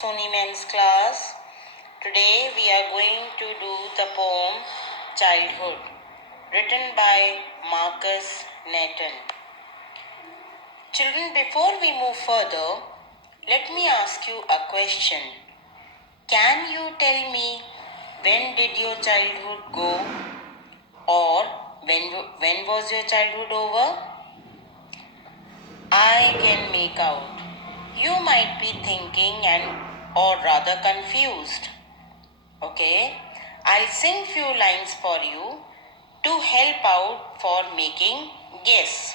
Sony Men's class. Today we are going to do the poem Childhood, written by Marcus Nathan. Children, before we move further, let me ask you a question. Can you tell me when did your childhood go, or when was your childhood over? I can make out. You might be thinking or rather confused. Okay, I'll sing few lines for you to help out for making guess.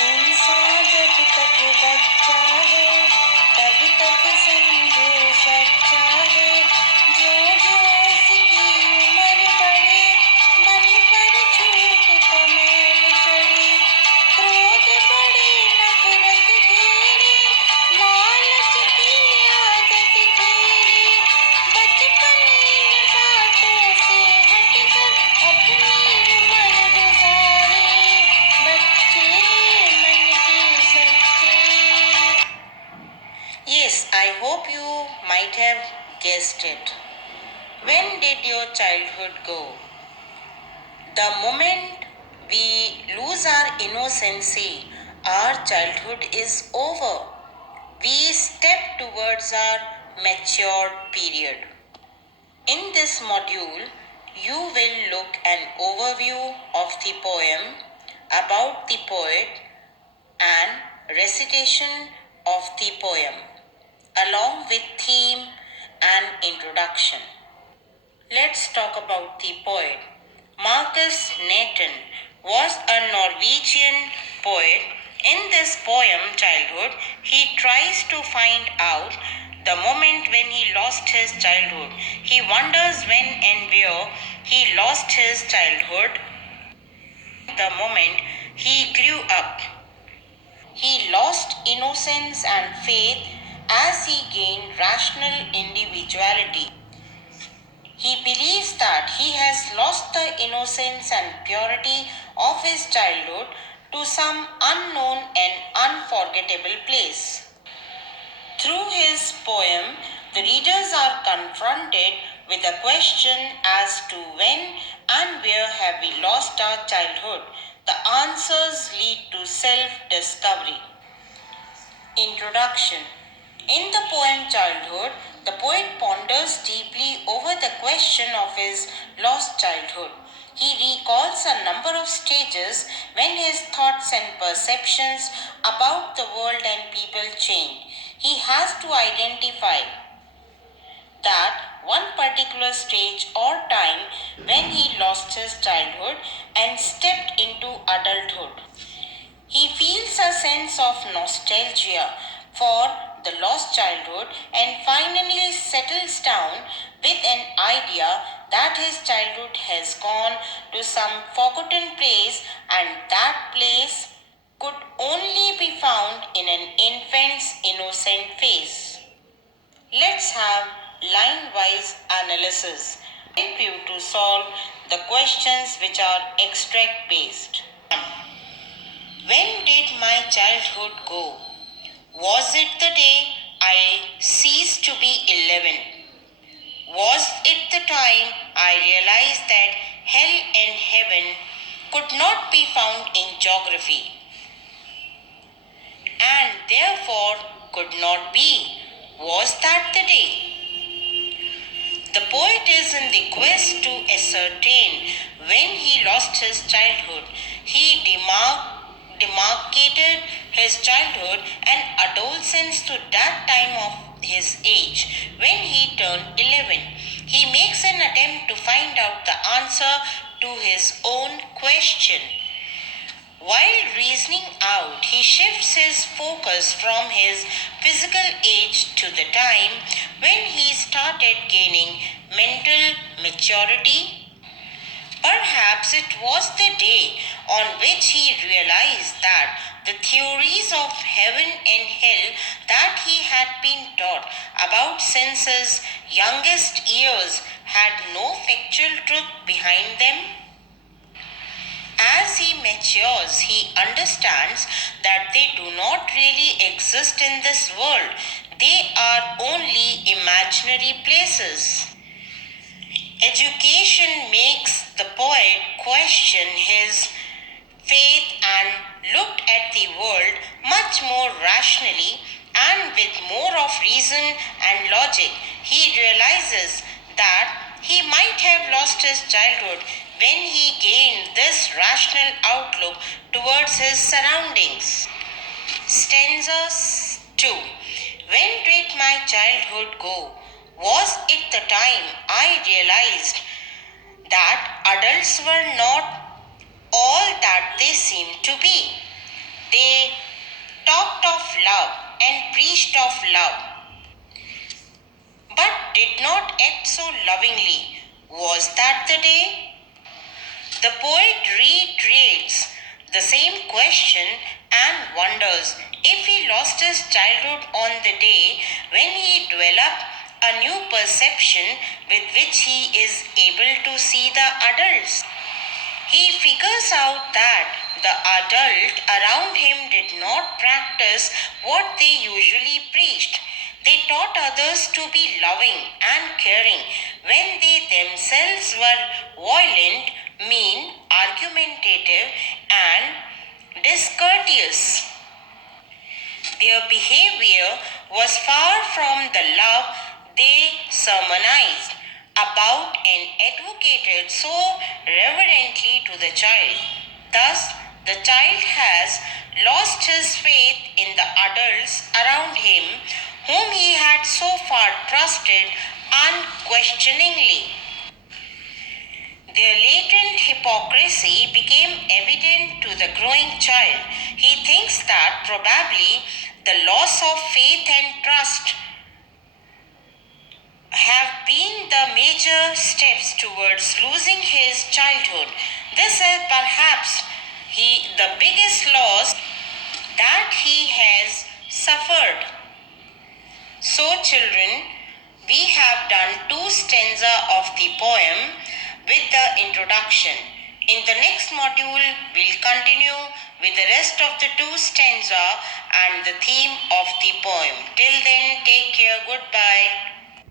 इंसान जब तक बच्चा है तब तक समझो सच्चा है जो जो उसकी उम्र बढ़े मन पर छूट को मैल चढ़े क्रोध बढ़े नफरत घेरे लालच की आदत घेरे बचपन इन बातों से हटकर अपनी उम्र गुजारे बच्चे मन के सच्चे. Yes, I hope you might have guessed it. When did your childhood go? The moment we lose our innocency, our childhood is over. We step towards our matured period. In this module, you will look an overview of the poem, about the poet, and recitation of the poem, along with theme and introduction. Let's talk about the poet. Marcus Nathan was a Norwegian poet. In this poem, Childhood, he tries to find out the moment when he lost his childhood. He wonders when and where he lost his childhood, the moment he grew up. He lost innocence and faith as he gained rational individuality. He believes that he has lost the innocence and purity of his childhood to some unknown and unforgettable place. Through his poem, the readers are confronted with a question as to when and where have we lost our childhood. The answers lead to self-discovery. Introduction. In the poem Childhood, the poet ponders deeply over the question of his lost childhood. He recalls a number of stages when his thoughts and perceptions about the world and people change. He has to identify that one particular stage or time when he lost his childhood and stepped into adulthood. He feels a sense of nostalgia for the lost childhood and finally settles down with an idea that his childhood has gone to some forgotten place and that place could only be found in an infant's innocent face. Let's have line-wise analysis help you to solve the questions which are extract based. When did my childhood go? Was it the day I ceased to be 11? Was it the time I realized that hell and heaven could not be found in geography and therefore could not be? Was that the day? The poet is in the quest to ascertain when he lost his childhood. He demarcated his childhood and adolescence to that time of his age when he turned 11. He makes an attempt to find out the answer to his own question. While reasoning out, he shifts his focus from his physical age to the time when he started gaining mental maturity. Perhaps it was the day on which he realized that the theories of heaven and hell that he had been taught about since his youngest years had no factual truth behind them. as he matures, he understands that they do not really exist in this world. They are only imaginary places. Education makes the poet question his faith and looked at the world much more rationally and with more of reason and logic. He realizes that he might have lost his childhood when he gained this rational outlook towards his surroundings. Stanza 2. When did my childhood go? Was it the time I realized that adults were not all that they seemed to be? They talked of love and preached of love, but did not act so lovingly. Was that the day? The poet reiterates the same question and wonders if he lost his childhood on the day when he developed a new perception with which he is able to see the adults. He figures out that the adult around him did not practice what they usually preached. They taught others to be loving and caring when they themselves were violent, mean, argumentative, and discourteous. Their behavior was far from the love they sermonized about and advocated so reverently to the child. Thus, the child has lost his faith in the adults around him whom he had so far trusted unquestioningly. Their latent hypocrisy became evident to the growing child. He thinks that probably the loss of faith and trust have been the major steps towards losing his childhood. This is perhaps the biggest loss that he has suffered. So, children, we have done two stanza of the poem with the introduction. In the next module, we'll continue with the rest of the two stanza and the theme of the poem. Till then, take care. Goodbye.